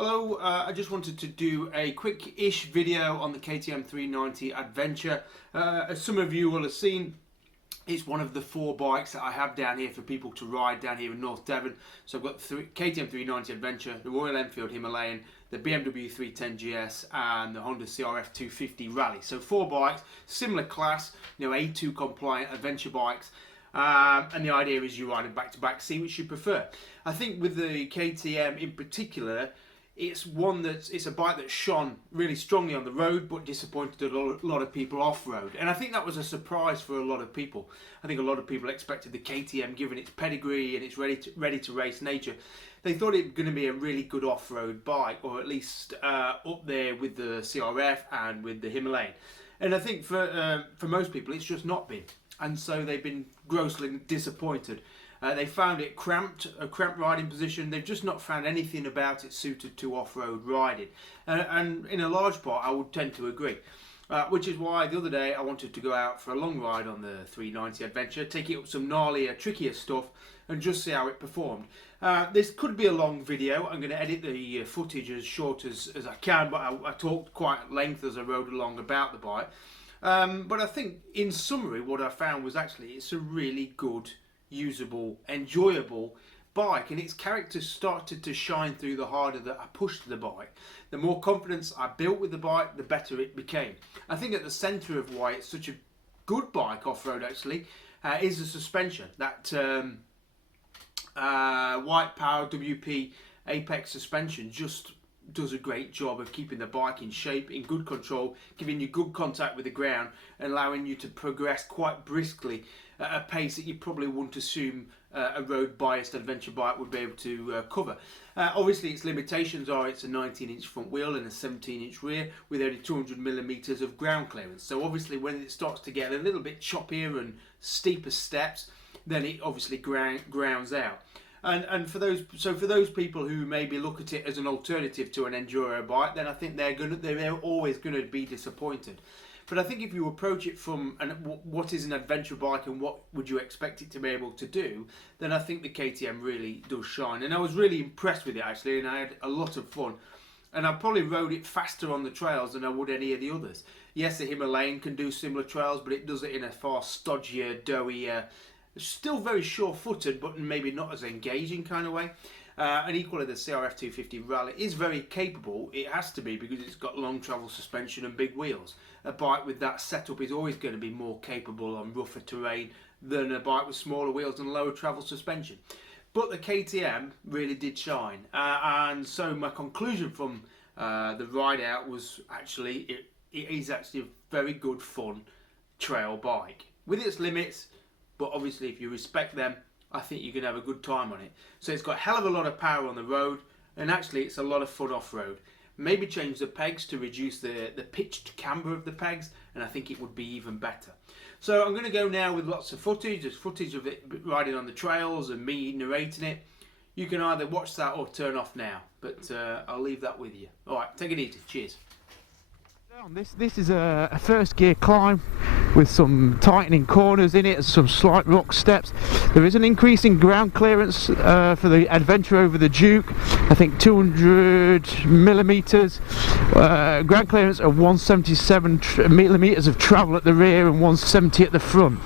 Hello, I just wanted to do a quick-ish video on the KTM 390 Adventure. As some of you will have seen, it's one of the 4 bikes that I have down here for people to ride down here in North Devon. So I've got the KTM 390 Adventure, the Royal Enfield Himalayan, the BMW 310 GS and the Honda CRF 250 Rally. So 4 bikes, similar class, A2 compliant adventure bikes. And the idea is you ride them back to back, see which you prefer. I think with the KTM in particular, it's a bike that shone really strongly on the road, but disappointed a lot of people off-road. And I think that was a surprise for a lot of people. I think a lot of people expected the KTM, given its pedigree and its ready to race nature, they thought it was going to be a really good off-road bike, or at least up there with the CRF and with the Himalayan. And I think for most people, it's just not been. And so they've been grossly disappointed. They found it a cramped riding position. They've just not found anything about it suited to off-road riding. And in a large part, I would tend to agree. Which is why the other day I wanted to go out for a long ride on the 390 Adventure, take it up some gnarlier, trickier stuff, and just see how it performed. This could be a long video. I'm going to edit the footage as short as I can, but I talked quite at length as I rode along about the bike. But I think, in summary, what I found was actually it's a really good, usable, enjoyable bike, and its character started to shine through the harder that I pushed the bike. The more confidence I built with the bike, the better it became. I think at the centre of why it's such a good bike off-road actually is the suspension. That White Power WP Apex suspension just does a great job of keeping the bike in shape, in good control, giving you good contact with the ground and allowing you to progress quite briskly at a pace that you probably wouldn't assume a road biased adventure bike would be able to cover. Obviously its limitations are it's a 19-inch front wheel and a 17-inch rear with only 200mm of ground clearance. So obviously when it starts to get a little bit choppier and steeper steps, then it obviously grounds out. And for those people who maybe look at it as an alternative to an enduro bike, then I think they're always going to be disappointed. But I think if you approach it from what is an adventure bike and what would you expect it to be able to do, then I think the KTM really does shine. And I was really impressed with it actually, and I had a lot of fun. And I probably rode it faster on the trails than I would any of the others. Yes, the Himalayan can do similar trails, but it does it in a far stodgier, doughier, still very sure-footed, but maybe not as engaging kind of way. And equally the CRF 250 Rally is very capable. It has to be because it's got long travel suspension and big wheels. A bike with that setup is always going to be more capable on rougher terrain than a bike with smaller wheels and lower travel suspension. But the KTM really did shine. And so my conclusion from the ride out was actually it is actually a very good fun trail bike with its limits. But obviously if you respect them, I think you can have a good time on it. So it's got a hell of a lot of power on the road, and actually it's a lot of fun off-road. Maybe change the pegs to reduce the pitched camber of the pegs, and I think it would be even better. So I'm going to go now with lots of footage. There's footage of it riding on the trails and me narrating it. You can either watch that or turn off now, but I'll leave that with you. Alright, take it easy. Cheers. This is a first gear climb with some tightening corners in it and some slight rock steps. There is an increase in ground clearance for the adventure over the Duke. I think 200mm. Ground clearance of 177mm of travel at the rear and 170 at the front.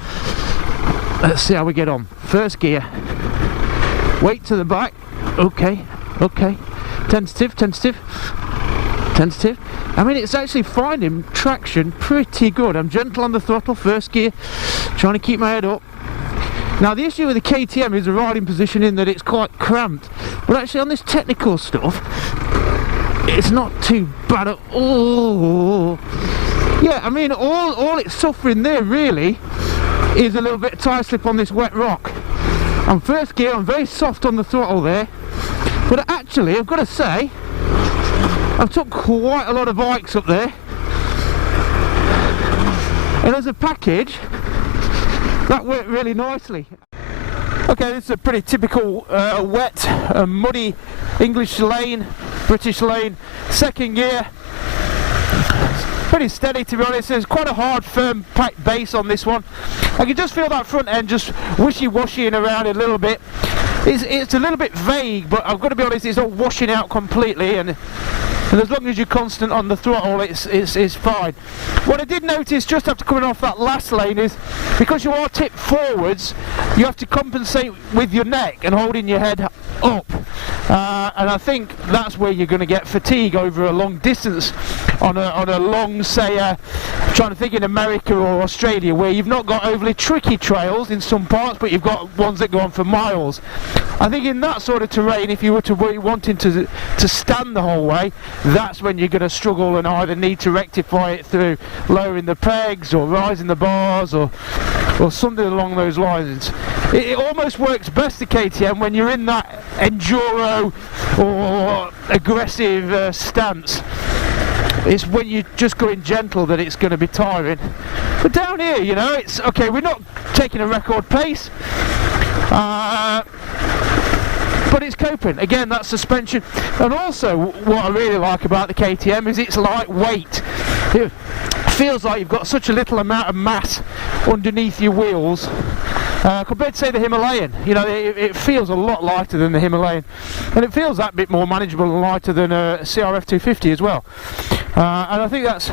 Let's see how we get on. First gear. Weight to the back. Okay. Tentative. I mean, it's actually finding traction pretty good. I'm gentle on the throttle, first gear, trying to keep my head up. Now the issue with the KTM is the riding position in that it's quite cramped, but actually on this technical stuff it's not too bad at all. Yeah, I mean all it's suffering there really is a little bit of tie slip on this wet rock. On first gear I'm very soft on the throttle there, but actually I've got to say I've took quite a lot of bikes up there, and as a package that worked really nicely. Okay, this is a pretty typical wet, muddy English lane, British lane, second gear. Pretty steady to be honest. There's quite a hard, firm, packed base on this one. I can just feel that front end just wishy-washying around a little bit. it's a little bit vague, but I've got to be honest, it's not washing out completely, and as long as you're constant on the throttle, it's fine. What I did notice just after coming off that last lane is, because you are tipped forwards, you have to compensate with your neck and holding your head up, and I think that's where you're going to get fatigue over a long distance on a long, say, trying to think in America or Australia, where you've not got overly tricky trails in some parts, but you've got ones that go on for miles. I think in that sort of terrain, if you were to be wanting to stand the whole way, that's when you're going to struggle and either need to rectify it through lowering the pegs or rising the bars or something along those lines. It almost works best, the KTM, when you're in that enduro or aggressive stance. It's when you're just going gentle that it's going to be tiring. But down here, you know, it's okay, we're not taking a record pace, but it's coping. Again, that suspension. And also, what I really like about the KTM is it's lightweight. It feels like you've got such a little amount of mass underneath your wheels, compared to, say, the Himalayan. You know, it feels a lot lighter than the Himalayan, and it feels that bit more manageable and lighter than a CRF 250 as well. And I think that's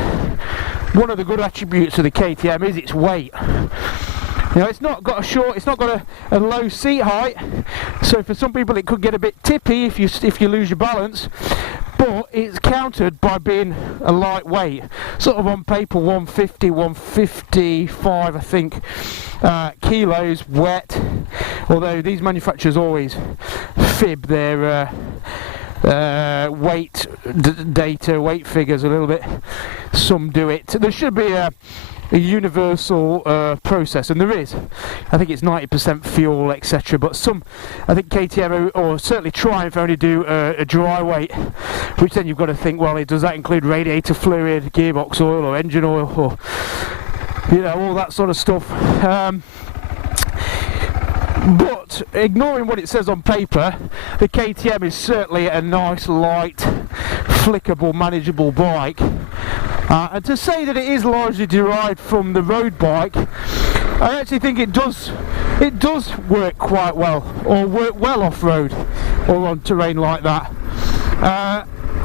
one of the good attributes of the KTM, is its weight. You know, it's not got a low seat height, so for some people it could get a bit tippy if you lose your balance, but it's countered by being a lightweight, sort of on paper 150, 155 I think kilos wet, although these manufacturers always fib their weight data, weight figures a little bit. Some do it. There should be a universal process, and there is. I think it's 90% fuel, etc. But some, I think KTM or certainly Triumph only do a dry weight, which then you've got to think, well, does that include radiator fluid, gearbox oil, or engine oil, or you know, all that sort of stuff. But ignoring what it says on paper, the KTM is certainly a nice, light, flickable, manageable bike. And to say that it is largely derived from the road bike, I actually think it does work quite well, or work well off-road or on terrain like that.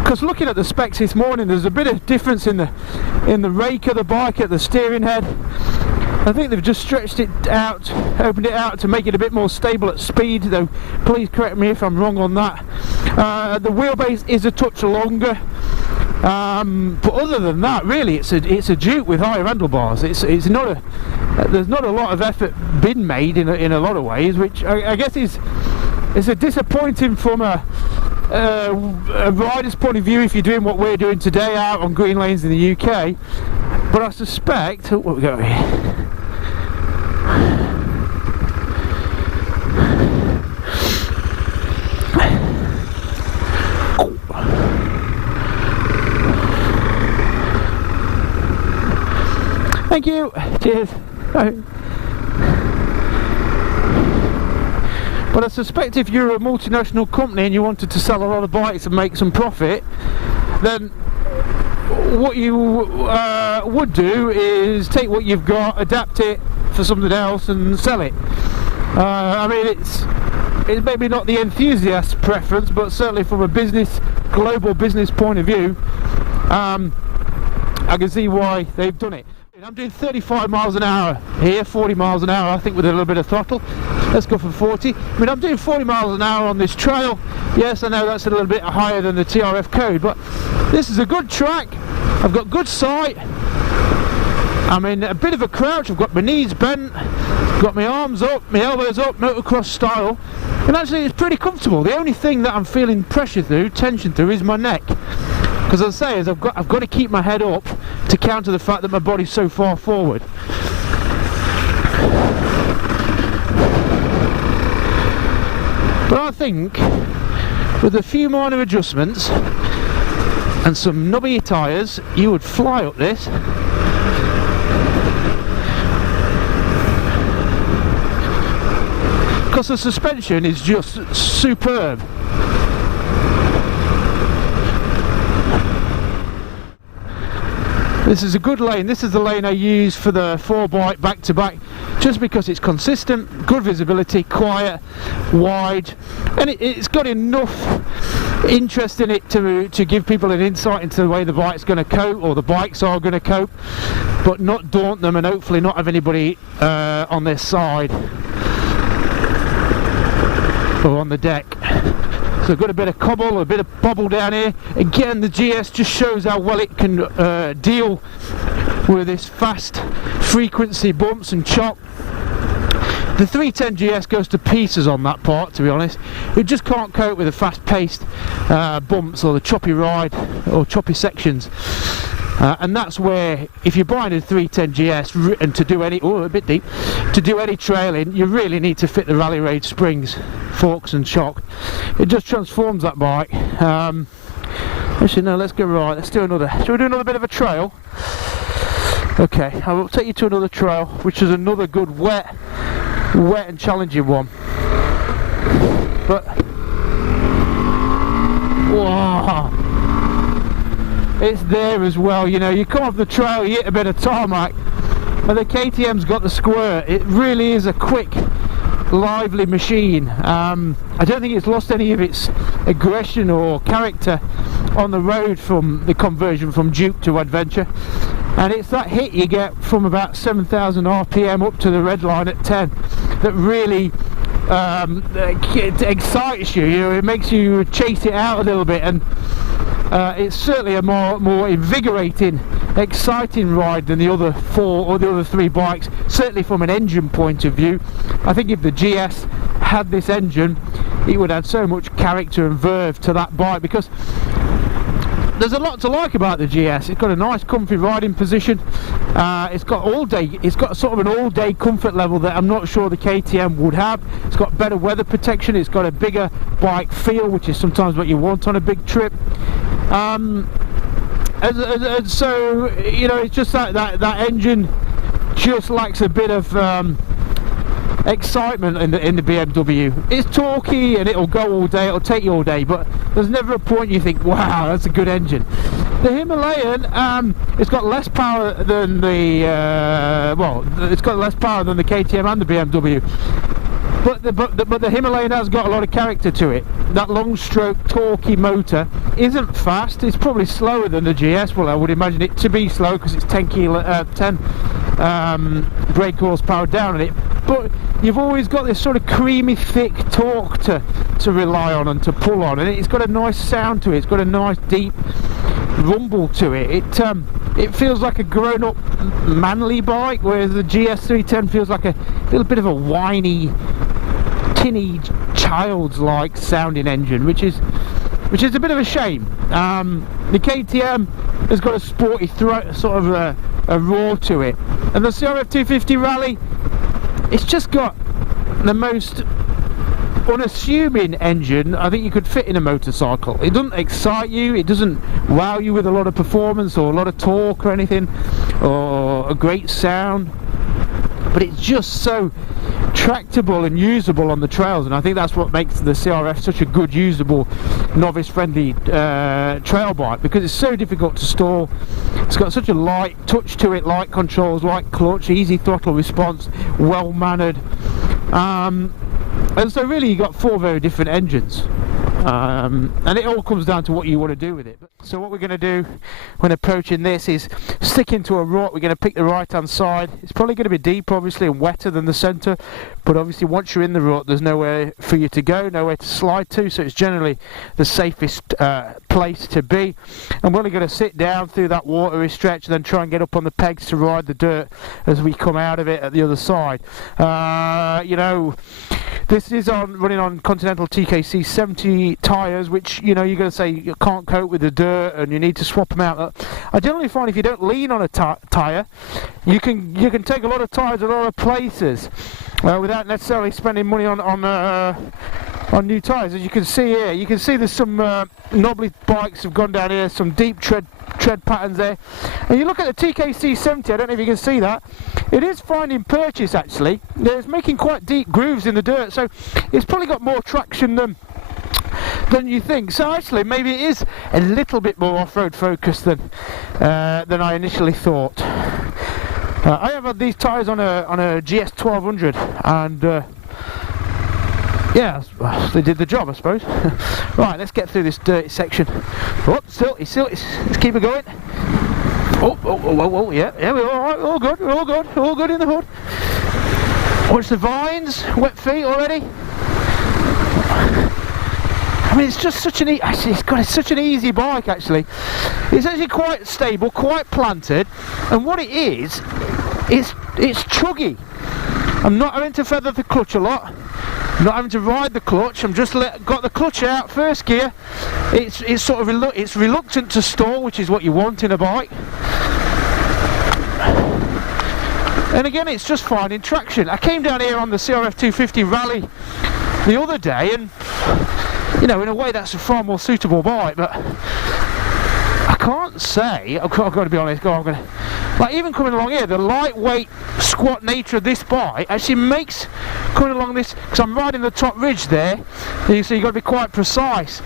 Because looking at the specs this morning, there's a bit of difference in the rake of the bike at the steering head. I think they've just stretched it out, opened it out to make it a bit more stable at speed, though please correct me if I'm wrong on that. The wheelbase is a touch longer, but other than that, really, it's a Duke with higher handlebars. It's not there's not a lot of effort been made in a lot of ways, which I guess is a disappointing from a rider's point of view if you're doing what we're doing today out on green lanes in the UK. But I suspect, what we got here? Thank you. Cheers. But I suspect if you're a multinational company and you wanted to sell a lot of bikes and make some profit, then what you would do is take what you've got, adapt it for something else and sell it. I mean, it's maybe not the enthusiast preference, but certainly from a global business point of view, I can see why they've done it. I'm doing 35 miles an hour here, 40 miles an hour I think with a little bit of throttle. Let's go for 40. I mean, I'm doing 40 miles an hour on this trail. Yes, I know that's a little bit higher than the TRF code, but this is a good track. I've got good sight. I'm in a bit of a crouch. I've got my knees bent, got my arms up, my elbows up, motocross style, and actually it's pretty comfortable. The only thing that I'm feeling tension through is my neck. Because as I say, I've got to keep my head up to counter the fact that my body's so far forward. But I think with a few minor adjustments and some knobby tyres, you would fly up this. Because the suspension is just superb. This is a good lane. This is the lane I use for the 4-bike back-to-back, just because it's consistent, good visibility, quiet, wide, and it's got enough interest in it to give people an insight into the way the bike's going to cope, or the bikes are going to cope, but not daunt them, and hopefully not have anybody on their side or on the deck. So I've got a bit of cobble, a bit of bobble down here. Again, the GS just shows how well it can deal with this fast frequency bumps and chop. The 310 GS goes to pieces on that part, to be honest. It just can't cope with the fast-paced bumps or the choppy ride or choppy sections. And that's where, if you're buying a 310 GS and to do any, a bit deep, to do any trailing, you really need to fit the Rally Rage springs, forks and shock. It just transforms that bike. Actually, no, let's go right. Let's do another. Shall we do another bit of a trail? Okay, I will take you to another trail, which is another good wet and challenging one. But whoa, it's there as well. You know, you come off the trail, you hit a bit of tarmac, but the KTM's got the squirt. It really is a quick, lively machine. I don't think it's lost any of its aggression or character on the road from the conversion from Duke to Adventure, and it's that hit you get from about 7,000 RPM up to the red line at 10 that really it excites you. You know, it makes you chase it out a little bit, and it's certainly a more invigorating, exciting ride than the other 4 or the other 3 bikes, certainly from an engine point of view. I think if the GS had this engine, it would add so much character and verve to that bike, because there's a lot to like about the GS. It's got a nice comfy riding position. It's got sort of an all-day comfort level that I'm not sure the KTM would have. It's got better weather protection. It's got a bigger bike feel, which is sometimes what you want on a big trip. And so, you know, it's just that engine just lacks a bit of excitement in the BMW. It's torquey and it'll go all day, it'll take you all day, but there's never a point you think, wow, that's a good engine. The Himalayan, it's got less power than the it's got less power than the KTM and the BMW, but the Himalayan has got a lot of character to it. That long stroke torquey motor isn't fast. It's probably slower than the GS. Well, I would imagine it to be slow because it's 10 brake horsepower down on it, but you've always got this sort of creamy thick torque to rely on and to pull on, and it's got a nice sound to it. It's got a nice deep rumble to it. It feels like a grown-up manly bike, whereas the GS310 feels like a little bit of a whiny, tinny, child's-like sounding engine, which is a bit of a shame. The KTM has got a sporty sort of a roar to it, and the CRF 250 Rally, it's just got the most unassuming engine I think you could fit in a motorcycle. It doesn't excite you, it doesn't wow you with a lot of performance or a lot of torque or anything, or a great sound, but it's just so tractable and usable on the trails, and I think that's what makes the CRF such a good, usable, novice friendly trail bike, because it's so difficult to stall. It's got such a light touch to it, light controls, light clutch, easy throttle response, well mannered, and so really you got 4 very different engines, and it all comes down to what you want to do with it. So what we're going to do when approaching this is stick into a rut. We're going to pick the right hand side. It's probably going to be deeper obviously and wetter than the centre, but obviously once you're in the rut there's nowhere for you to go, nowhere to slide to, so it's generally the safest place to be. And we're only going to sit down through that watery stretch and then try and get up on the pegs to ride the dirt as we come out of it at the other side. You know, this is running on Continental TKC 70 tyres, which, you know, you're going to say you can't cope with the dirt and you need to swap them out. I generally find if you don't lean on a tyre, you can take a lot of tyres a lot of places without necessarily spending money on new tyres. As you can see here, you can see there's some knobbly bikes have gone down here, some deep tread patterns there, and you look at the TKC 70, I don't know if you can see that, it is finding purchase actually. It's making quite deep grooves in the dirt, so it's probably got more traction than than you think. So actually, maybe it is a little bit more off-road focused than I initially thought. I have had these tyres on a GS 1200, and yeah, they did the job, I suppose. Right, let's get through this dirty section. Oh, let's keep it going. Oh, yeah, we're all right, we're all good in the hood. Watch the vines, wet feet already. I mean, it's just such an it's such an easy bike. Actually, it's actually quite stable, quite planted, and what it is, it's chuggy. I'm not having to feather the clutch a lot. I'm not having to ride the clutch. I'm just got the clutch out, first gear. It's sort of it's reluctant to stall, which is what you want in a bike. And again, it's just finding traction. I came down here on the CRF 250 rally the other day, and you know, in a way that's a far more suitable bike, but I can't say, I've got to be honest, like even coming along here, the lightweight squat nature of this bike actually makes coming along this, because I'm riding the top ridge there, so you've got to be quite precise.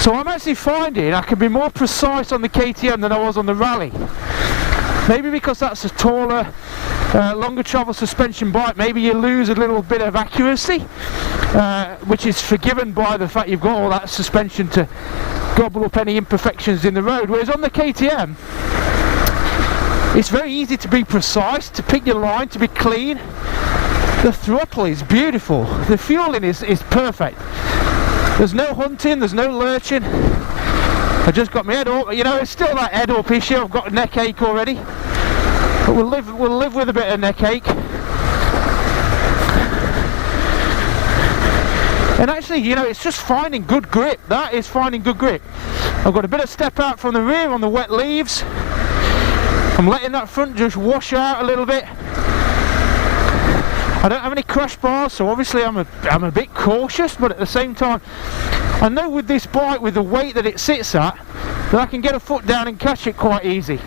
So I'm actually finding I can be more precise on the KTM than I was on the rally. Maybe because that's a taller, longer travel suspension bike, maybe you lose a little bit of accuracy, which is forgiven by the fact you've got all that suspension to gobble up any imperfections in the road. Whereas on the KTM, it's very easy to be precise, to pick your line, to be clean. The throttle is beautiful. The fueling is perfect. There's no hunting, there's no lurching. I just got my head up, you know, it's still that head up issue. I've got a neck ache already, but we'll live with a bit of neck ache. And actually, you know, it's just finding good grip. That is finding good grip. I've got a bit of step out from the rear on the wet leaves. I'm letting that front just wash out a little bit. I don't have any crash bars, so obviously I'm a bit cautious, but at the same time, I know with this bike, with the weight that it sits at, that I can get a foot down and catch it quite easy.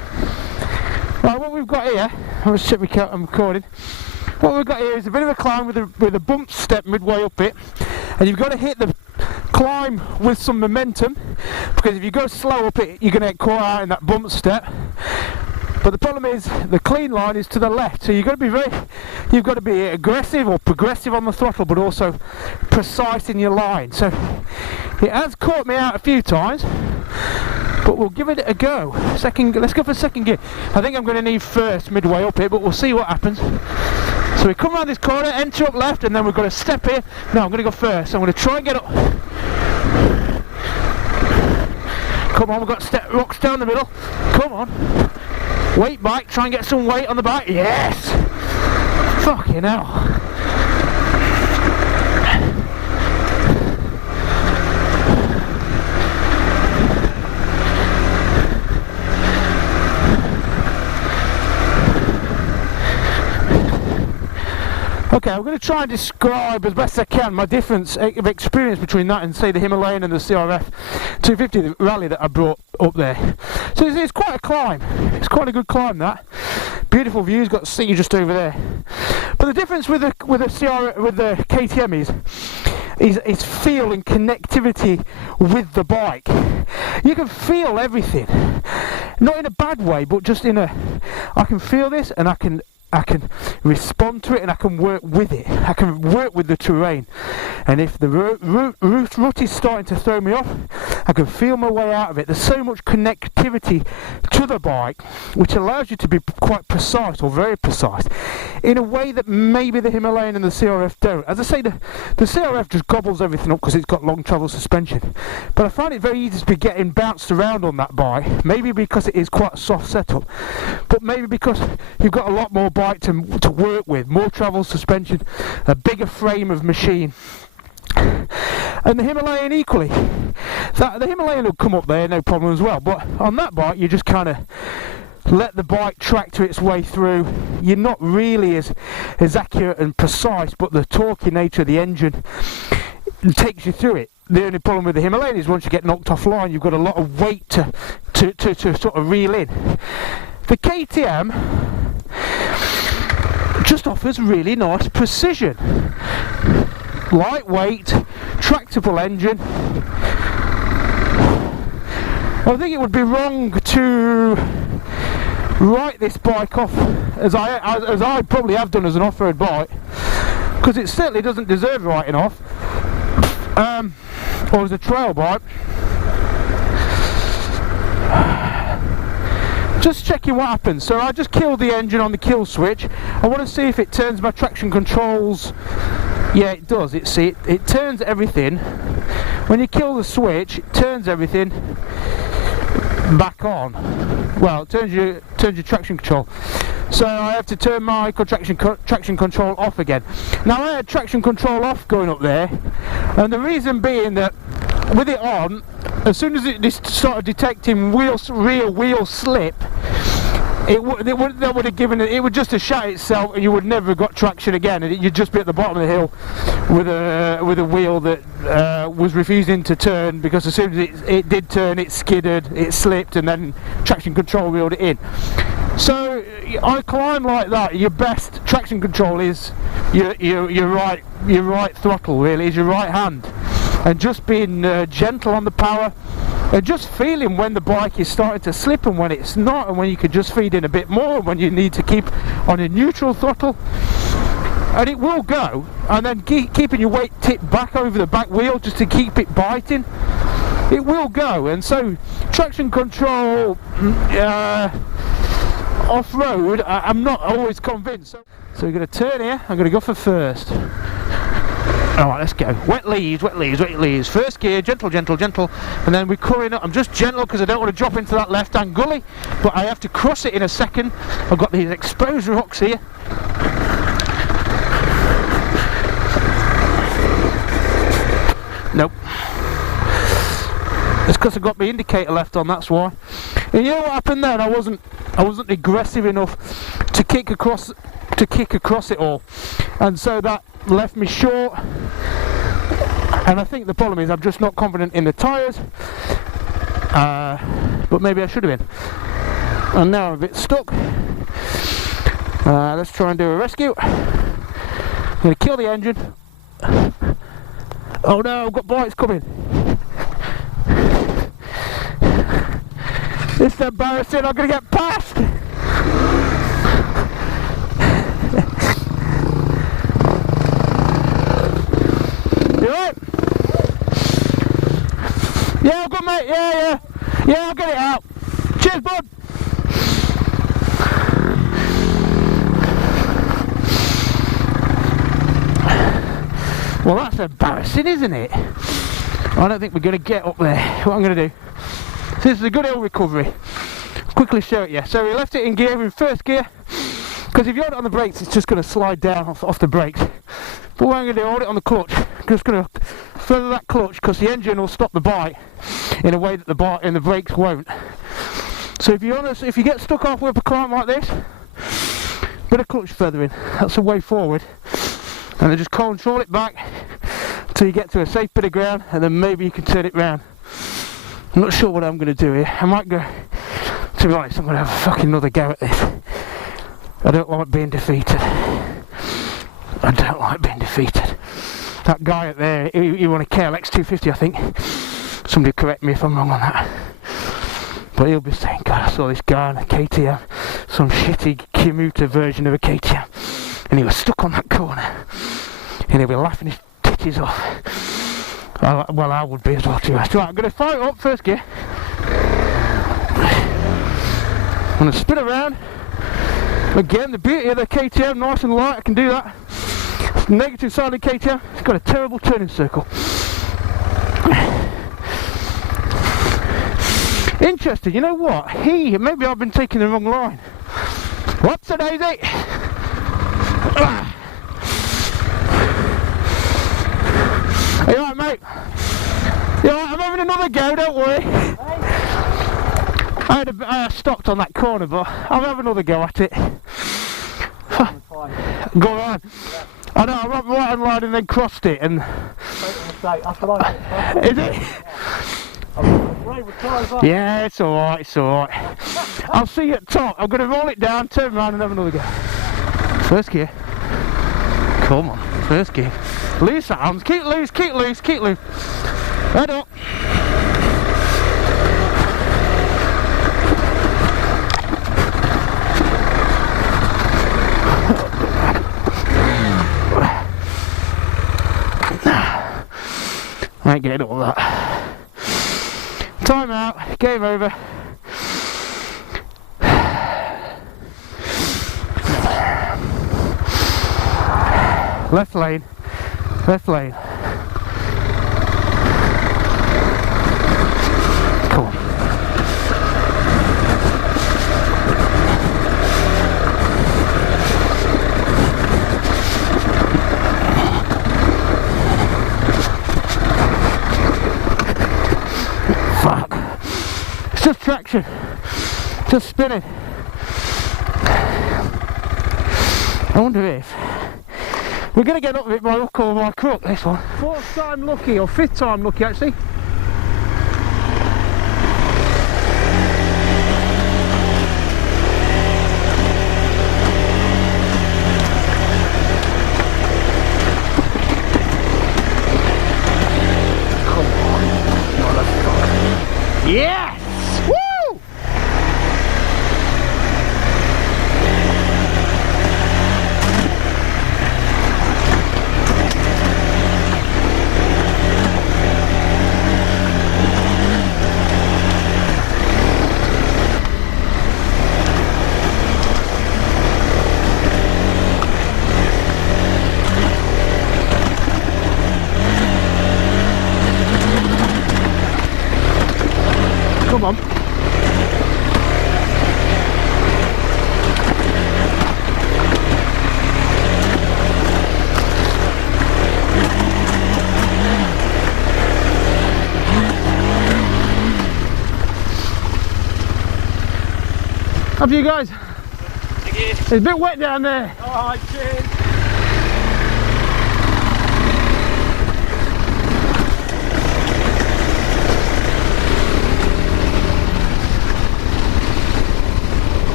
Right, what we've got here, let's check I'm recording. What we've got here is a bit of a climb with a bump step midway up it, and you've got to hit the climb with some momentum, because if you go slow up it, you're going to get caught out in that bump step. But the problem is the clean line is to the left, so you've got to be aggressive or progressive on the throttle, but also precise in your line. So it has caught me out a few times, but we'll give it a go. Let's go for second gear. I think I'm going to need first midway up here, but we'll see what happens. So we come around this corner, enter up left, and then we've got to step here. No, I'm going to go first. I'm going to try and get up. Come on, we've got rocks down the middle. Come on. Weight back, try and get some weight on the back. Yes! Fucking hell. Okay, I'm going to try and describe as best I can my difference of experience between that and, say, the Himalayan and the CRF 250 rally that I brought up there. So it's quite a climb. It's quite a good climb, that. Beautiful views, got the sea just over there. But the difference with the KTM is feel and connectivity with the bike. You can feel everything, not in a bad way, but just in I can feel this, and I can respond to it, and I can work with it. I can work with the terrain, and if the rut is starting to throw me off, I can feel my way out of it. There's so much connectivity to the bike, which allows you to be quite precise, or very precise, in a way that maybe the Himalayan and the CRF don't. As I say, the CRF just gobbles everything up because it's got long travel suspension, but I find it very easy to be getting bounced around on that bike, maybe because it is quite a soft setup, but maybe because you've got a lot more bike to work with, more travel suspension, a bigger frame of machine. And the Himalayan equally. The Himalayan will come up there, no problem as well, but on that bike you just kind of let the bike tractor its way through. You're not really as accurate and precise, but the torquey nature of the engine takes you through it. The only problem with the Himalayan is once you get knocked offline, you've got a lot of weight to sort of reel in. The KTM just offers really nice precision. Lightweight, retractable engine. I think it would be wrong to write this bike off as I probably have done as an off-road bike, because it certainly doesn't deserve writing off, or as a trail bike. Just checking what happens. So I just killed the engine on the kill switch. I want to see if it turns my traction controls. Yeah, it does. It turns everything. When you kill the switch, it turns everything back on. Well, it turns your traction control. So I have to turn my traction control off again. Now I had traction control off going up there, and the reason being that with it on, as soon as it started detecting rear wheel slip, that would have given it would just have shut itself, and you would never have got traction again, and you'd just be at the bottom of the hill with a wheel that was refusing to turn, because as soon as it did turn, it skidded, it slipped, and then traction control reeled it in. So I climb like that. Your best traction control is your right throttle, really, is your right hand, and just being gentle on the power, and just feeling when the bike is starting to slip and when it's not, and when you could just feed in a bit more, when you need to keep on a neutral throttle, and it will go. And then keeping your weight tipped back over the back wheel just to keep it biting, it will go. And so traction control off-road, I'm not always convinced. So we're going to turn here. I'm going to go for first. Alright, let's go. Wet leaves, wet leaves, wet leaves. First gear, gentle, gentle, gentle. And then we're curling up. I'm just gentle because I don't want to drop into that left-hand gully, but I have to cross it in a second. I've got these exposed rocks here. Nope. It's because I've got my indicator left on, that's why. And you know what happened then? I wasn't aggressive enough to kick across it all, and so that left me short. And I think the problem is I'm just not confident in the tyres, but maybe I should have been. And now I'm a bit stuck. Let's try and do a rescue. I'm going to kill the engine. Oh no, I've got bikes coming. This is embarrassing. I'm going to get past. You right? Yeah, I'm good, mate. Yeah, I'll get it out. Cheers, bud. Well, that's embarrassing, isn't it? I don't think we're going to get up there. What I'm going to do, this is a good hill recovery. Quickly show it you. So we left it in gear, in first gear, because if you hold it on the brakes, it's just going to slide down off the brakes. But what I'm going to do, hold it on the clutch. I'm just going to further that clutch, because the engine will stop the bike in a way that the bike and the brakes won't. So if you get stuck halfway up a climb like this, bit of clutch feathering, that's the way forward. And then just control it back till you get to a safe bit of ground, and then maybe you can turn it round. I'm not sure what I'm going to do here. I might go, to be honest, I'm going to have a fucking another go at this. I don't like being defeated. I don't like being defeated. That guy up there, he won a KLX 250, I think. Somebody correct me if I'm wrong on that. But he'll be saying, God, I saw this guy on a KTM, some shitty commuter version of a KTM, and he was stuck on that corner, and he'll be laughing his titties off. Well, I would be as well too. Right, I'm going to fire it up, first gear. I'm going to spin around. Again, the beauty of the KTM, nice and light, I can do that. The negative side of the KTM, it's got a terrible turning circle. Interesting, you know what? Maybe I've been taking the wrong line. What's a daisy? Are you alright, mate? You alright? I'm having another go, don't worry. I stopped on that corner, but I'll have another go at it. Go on. I know, I ran right on line and then crossed it, and... Is it? Yeah, it's alright, it's alright. I'll see you at top. I'm going to roll it down, turn around and have another go. First gear. Come on, first gear. Loose arms, keep loose, keep loose, keep loose. Head up. I ain't getting all that. Time out, game over. Left lane, left lane. Come on. Fuck. It's just traction. Just spinning. I wonder if we're going to get up with it by hook or by crook, this one. 4th time lucky, or 5th time lucky actually. Come on, motherfucker. Yes! Woo! Come on. Have you guys? It's a bit wet down there. Alright, cheers.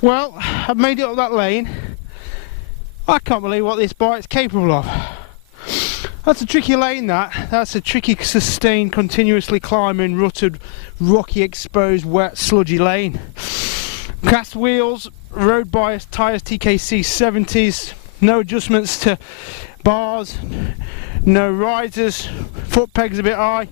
Well, I've made it up that lane. I can't believe what this bike's capable of. That's a tricky lane, that's a tricky, sustained, continuously climbing, rutted, rocky, exposed, wet, sludgy lane. Cast wheels, road bias tyres, TKC 70s, no adjustments to bars, no risers, foot pegs a bit high.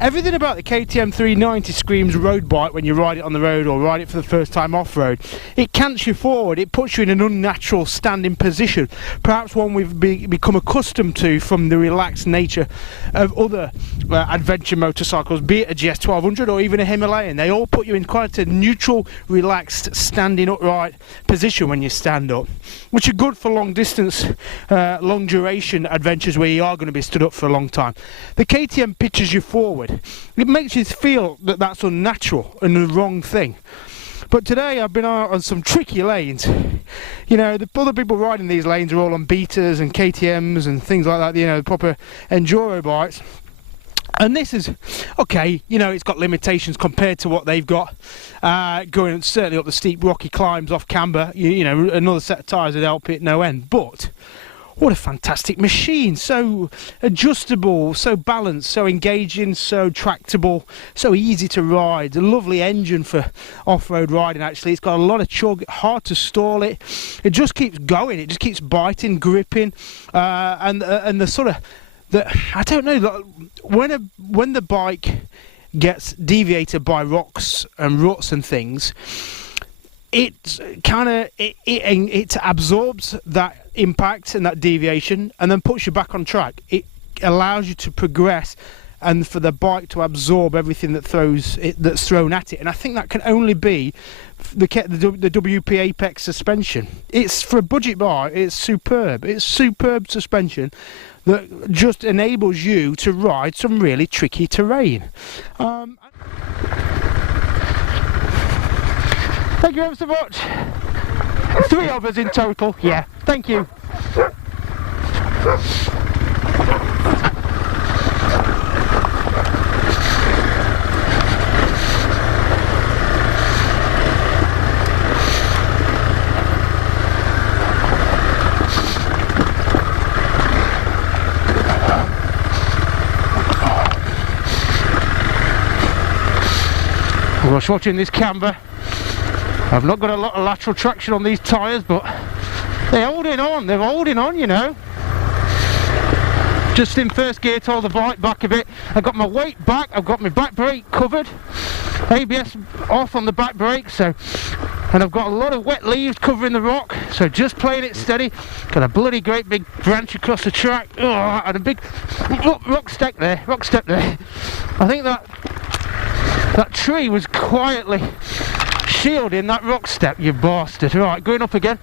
Everything about the KTM 390 screams road bike when you ride it on the road or ride it for the first time off-road. It cants you forward, it puts you in an unnatural standing position, perhaps one we've become accustomed to from the relaxed nature of other adventure motorcycles, be it a GS 1200 or even a Himalayan. They all put you in quite a neutral, relaxed, standing upright position when you stand up, which are good for long distance, long duration adventures where you are going to be stood up for a long time. The KTM pitches you forward. It makes you feel that that's unnatural and the wrong thing. But today I've been out on some tricky lanes. You know, the other people riding these lanes are all on beaters and KTMs and things like that, you know, proper enduro bikes. And this is, okay, you know, it's got limitations compared to what they've got going certainly up the steep rocky climbs off camber. You know, another set of tyres would help it no end. But what a fantastic machine, so adjustable, so balanced, so engaging, so tractable, so easy to ride. A lovely engine for off-road riding actually. It's got a lot of chug, hard to stall it. It just keeps going, it just keeps biting, gripping, and the sort of, I don't know, when the bike gets deviated by rocks and ruts and things, it absorbs that impact and that deviation and then puts you back on track. It allows you to progress and for the bike to absorb everything that's thrown at it. And I think that can only be the WP Apex suspension. It's, for a budget bike, it's superb. It's superb suspension that just enables you to ride some really tricky terrain. Thank you ever so much. 3 of us in total, yeah. Thank you. I was watching this camber. I've not got a lot of lateral traction on these tyres, but they're holding on, you know. Just in first gear to hold the bike back a bit. I've got my weight back, I've got my back brake covered, ABS off on the back brake, and I've got a lot of wet leaves covering the rock, so just playing it steady. Got a bloody great big branch across the track, and a big rock step there. I think that tree was quietly shielding that rock step, you bastard. Right, going up again.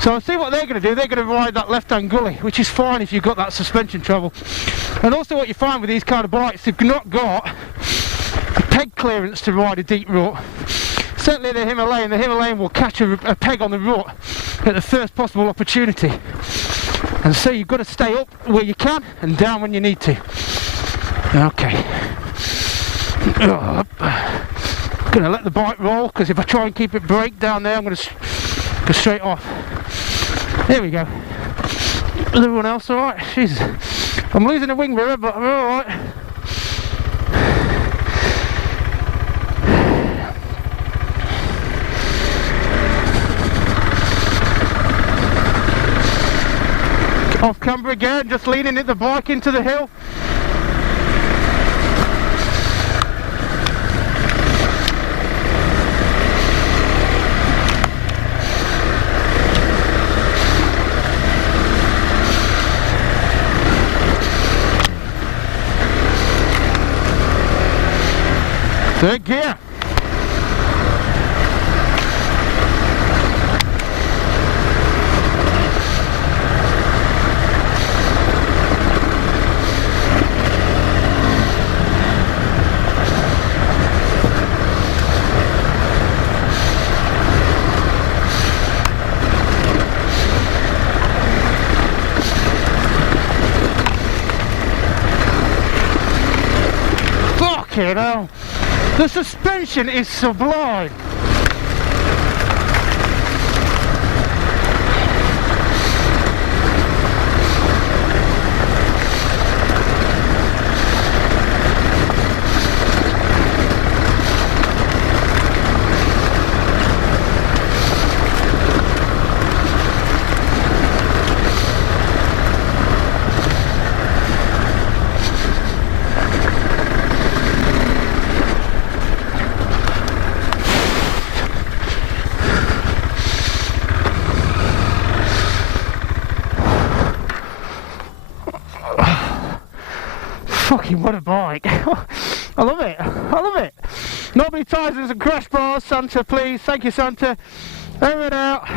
So I'll see what they're going to do. They're going to ride that left-hand gully, which is fine if you've got that suspension travel. And also what you find with these kind of bikes, they've not got the peg clearance to ride a deep rut. Certainly the Himalayan will catch a peg on the rut at the first possible opportunity. And so you've got to stay up where you can and down when you need to. Okay. Going to let the bike roll, because if I try and keep it brake down there, I'm going to go straight off. There we go. Is everyone else alright? Jesus. I'm losing a wing mirror, but I'm alright. Off camber again, just leaning the bike into the hill. Third gear. Fucking hell. The suspension is sublime. Fucking what a bike. I love it. I love it. Nobody ties us and crash bars. Santa, please. Thank you, Santa. Over and out.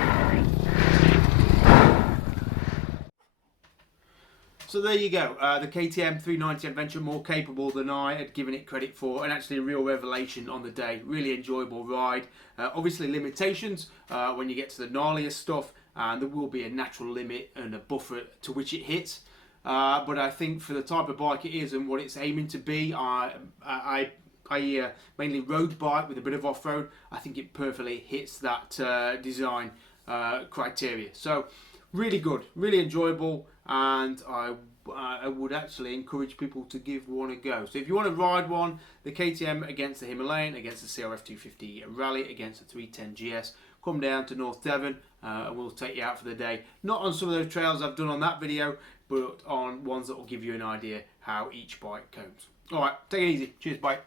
So there you go, the KTM 390 Adventure, more capable than I had given it credit for, and actually a real revelation on the day. Really enjoyable ride. Obviously limitations when you get to the gnarliest stuff, and there will be a natural limit and a buffer to which it hits. But I think for the type of bike it is and what it's aiming to be, I mainly road bike with a bit of off-road. I think it perfectly hits that design criteria. So really good, really enjoyable, and I would actually encourage people to give one a go. So if you want to ride one, the KTM against the Himalayan, against the CRF 250 Rally, against the 310 GS, come down to North Devon and we'll take you out for the day. Not on some of those trails I've done on that video, but on ones that will give you an idea how each bike comes. Alright, take it easy. Cheers, bye.